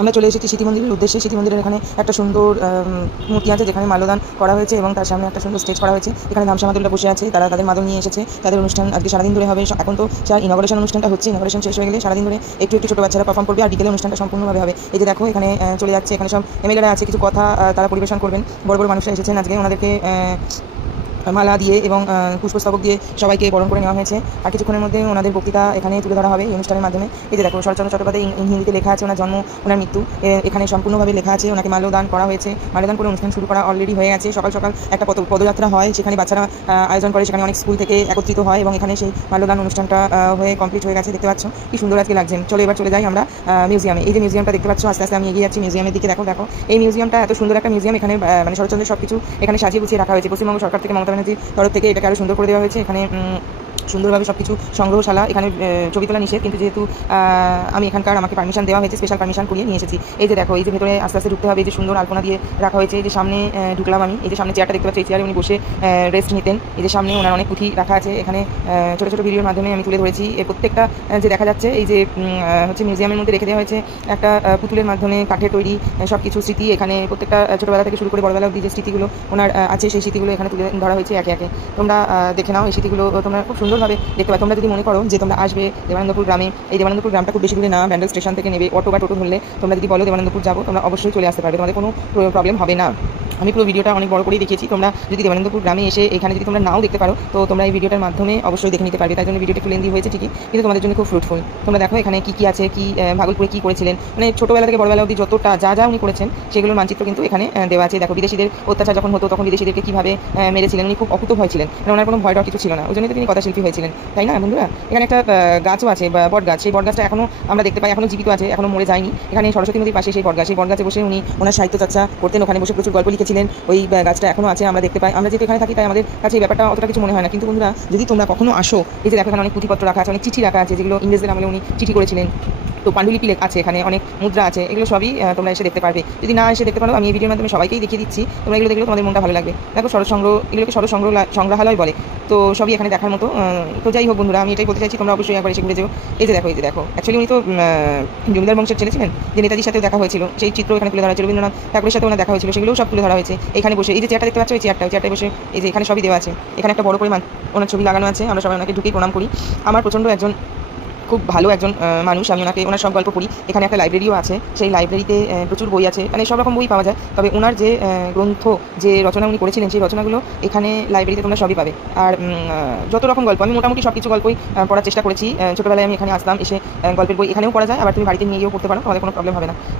আমরা চলে এসেছি স্মৃতি মন্দিরের উদ্দেশ্যে। স্মৃতি মন্দিরের এখানে একটা সুন্দর মূর্তি আছে যেখানে মাল্যদান করা হয়েছে এবং তার সামনে একটা সুন্দর স্টেজ করা হয়েছে। এখানে ধামসা মাদুররা বসে আছে, তারা তাদের মাদল নিয়ে এসেছে। তাদের অনুষ্ঠান আজকে সারাদিন ধরে হবে। এখন তো স্যার ইনগ্রেশন অনুষ্ঠানটা হচ্ছে ইনগ্রেশন শেষ হয়ে গেলে সারাদিন ধরে একটু একটু ছোটো বাচ্চারা পারফর্ম করবে। আর বিকেলে অনুষ্ঠানটা সম্পূর্ণভাবে হবে। এই যে দেখো, এখানে চলে যাচ্ছে। এখানে সব এমএলএরা আছে। কিছু কথা তারা পরিবেশন করবেন। বড় বড় মানুষরা এসেছেন আজকে। ওনাদেরকে মালা দিয়ে এবং পুষ্পস্তবক দিয়ে সবাইকে বরণ করে নেওয়া হয়েছে। আর কিছুক্ষণের মধ্যে ওনাদের বক্তৃতা এখানে তুলে ধরা হবে এই অনুষ্ঠানের মাধ্যমে। এই যে দেখো, শরৎচন্দ্র চট্টোপাধ্যায় হিন্দিতে লেখা আছে, ওনার জন্ম, ওনার মৃত্যু। এখানে সম্পূর্ণভাবে লেখা আছে, ওনাকে মাল্যদান করা হয়েছে। মাল্যদান করে অনুষ্ঠান শুরু করা অলরেডি হয়ে আছে সকাল সকাল একটা পদ পদযাত্রা হয়, সেখানে বাচ্চারা আয়োজন করে। সেখানে অনেক স্কুল থেকে একত্রিত হয় এবং এখানে সেই মাল্যদান অনুষ্ঠানটা হয়ে কমপ্লিট হয়ে গেছে। দেখতে পাচ্ছ, কি সুন্দর আজকে লাগছে। চলো এবার চলে যাই আমরা মিউজিয়ামে এই যে মিউজিয়ামটা দেখতে পাচ্ছ, আস্তে আস্তে আমি এগিয়ে যাচ্ছি মিউজিয়ামের দিকে। দেখো দেখো, এই মিউজিয়ামটা এত সুন্দর একটা মিউজিয়াম এখানে মানে শরৎচন্দ্রের সব কিছু এখানে সাজিয়ে গুছিয়ে রাখা হয়েছে। পশ্চিমবঙ্গ সরকার থেকে মমতা ব্যানার্জির তরফ থেকে এটাকে আরও সুন্দর করে দেওয়া হয়েছে। এখানে সুন্দরভাবে সব কিছু সংগ্রহশালা, এখানে ছবি তোলা নিষেধ, কিন্তু যেহেতু আমি এখানকার আমাকে পারমিশন দেওয়া হয়েছে স্পেশাল পারমিশন করিয়ে নিয়ে এসেছি। এই যে দেখো, এই যে ভেতরে আস্তে আস্তে ঢুকতে হবে, এই যে সুন্দর আলপনা দিয়ে রাখা হয়েছে, এই যে সামনে ঢুকলাম আমি, এই যে সামনে চেয়ারটা দেখতে পাচ্ছি, এই চেয়ারে উনি বসে রেস্ট নিতেন। এই যে সামনে ওনার অনেক পুঁথি রাখা আছে, এখানে ছোটো ছোটো ভিডিওর মাধ্যমে আমি তুলে ধরেছি। এই প্রত্যেকটা যে দেখা যাচ্ছে, এই যে হচ্ছে মিউজিয়ামের মধ্যে রেখে দেওয়া হয়েছে, একটা পুতুলের মাধ্যমে কাঠের তৈরি সব কিছু স্মৃতি, এখানে প্রত্যেকটা ছোটোবেলা থেকে শুরু করে বড়বেলা অবধি যে স্মৃতিগুলো ওনার আছে, সেই স্মৃতিগুলো এখানে তুলে ধরা হয়েছে একে একে। তোমরা দেখে নাও, এই স্মৃতিগুলো, তোমরা খুব সুন্দরভাবে দেখতে পাবে তোমরা যদি মনে করো যে তোমরা আসবে দেবানন্দপুর গ্রামে, এই দেবানন্দপুর গ্রামটা খুব বেশি দূরে না, ব্যান্ডেল স্টেশন থেকে নেবে অটো বা টোটো ধরলে তোমরা যদি বলো দেবানন্দপুর যাব, তোমরা অবশ্যই চলে আসতে পারবে। তোমাদের কোনো প্রবলেম হবে না। আমি পুরো ভিডিওটা অনেক বড় করেই দেখিয়েছি তোমরা যদি দেবানন্দপুর গ্রামে এসে এখানে যদি তোমরা নাও দেখতে পারো, তো তোমরা এই ভিডিওটার মাধ্যমে অবশ্যই দেখে নিতে পারবে। তাই জন্য ভিডিওটা একটু লেন্দি হয়েছে ঠিকই, কিন্তু তোমাদের জন্য খুব ফ্রুটফুল তোমরা দেখো এখানে কি কি আছে, কি ভাগলপুরে কি করেছিলেন। মানে ছোটোবেলা থেকে বড়বেলা অবধি যতটা, যা যা উনি করেছেন, সেগুলোর মানচিত্র কিন্তু এখানে দেওয়া আছে। দেখো বিদেশিদের অত্যাচার যখন হতো, তখন বিদেশিদেরকে কীভাবে মেরেছিলেন, উনি খুব অকুত ভয় ছিলেন। মানে ওনার কোনো ভয় কিছু ছিল না। ওই জন্যই তো তিনি কথাশিল্পী হয়েছিলেন। তাই না, বন্ধুরা? এখানে একটা গাছও আছে বট গাছ সেই বট গাছটা এখনও আমরা দেখতে পাই এখনও জীবিত আছে এখনও মরে যায়নি। এখানে সরস্বতী নদীর পাশে সেই বট গাছ সেই বট গাছে বসে উনি ওনার সাহিত্য চর্চা করতেন। ওখানে বসে প্রচুর গল্প লিখেছিলেন ওই গাছটা এখনও আছে, আমরা দেখতে পাই। আমরা যেহেতু এখানে থাকি, তাই আমাদের কাছে এই ব্যাপারটা অতটা কিছু মনে হয় না। কিন্তু বন্ধুরা, যদি তোমরা কখনো আসো, এই যে দেখো, এখানে অনেক পুঁথিপত্র রাখা আছে, অনেক চিঠি রাখা আছে, যেগুলো ইংরেজদের আমলে উনি চিঠি করেছিলেন। তো পাণ্ডুলিপি লেখা আছে এখানে, অনেক মুদ্রা আছে, এগুলো সবই তোমরা এসে দেখতে পারবে। যদি না এসে দেখতে পারো, আমি এই ভিডিওর মাধ্যমে সবাইকেই দেখিয়ে দিচ্ছি, তোমরা এগুলো দেখলে তোমাদের মনটা ভালো লাগবে। দেখো সরস সংগ্রহ এগুলোকে সরস সংগ্রহ সংগ্রহালয় বলে। তো সবই এখানে দেখার মতো তো যাই হোক বন্ধুরা, আমি এটাই বলতে চাইছি, তোমরা অবশ্যই একবার এসে ঘুরে যাও। এই যে দেখো, এই যে দেখো অ্যাকচুয়ালি উনি তো জমিদার বংশের ছেলে ছিলেন, যে নেতাজির সাথেও দেখা হয়েছিল। সেই চিত্র এখানে তুলে ধরা হয়েছে রবীন্দ্রনাথ ঠাকুরের সাথে ওনার দেখা হয়েছিল, সেগুলোও সব তুলে ধরা হয়েছে। এখানে বসে, এই যে চেয়ারটা দেখতে পাচ্ছ? এই চেয়ারটা ওই চেয়ারটায় বসে, এই যে এখানে সবই দেওয়া আছে। এখানে একটা বড় পরিমাণ ওনার ছবি লাগানো আছে, আমরা সবাই ওনাকে ঢুকেই প্রণাম করি। আমার প্রচণ্ড একজন, খুব ভালো একজন মানুষ, আমি ওনাকে, ওনার সব গল্প পড়ি। এখানে একটা লাইব্রেরিও আছে, সেই লাইব্রেরিতে প্রচুর বই আছে মানে সব রকম বই পাওয়া যায়। তবে ওনার যে গ্রন্থ, যে রচনা উনি করেছিলেন, সেই রচনাগুলো এখানে লাইব্রেরিতে তোমরা সবই পাবে। আর যত রকম গল্প, আমি মোটামুটি সব কিছু গল্পই পড়ার চেষ্টা করেছি। ছোটোবেলায় আমি এখানে আসতাম, এসে গল্পের বই এখানেও পড়া যায়, আবার তুমি বাড়িতে নিয়ে গিয়েও পড়তে পারো, তোমাদের কোনো প্রবলেম হবে না।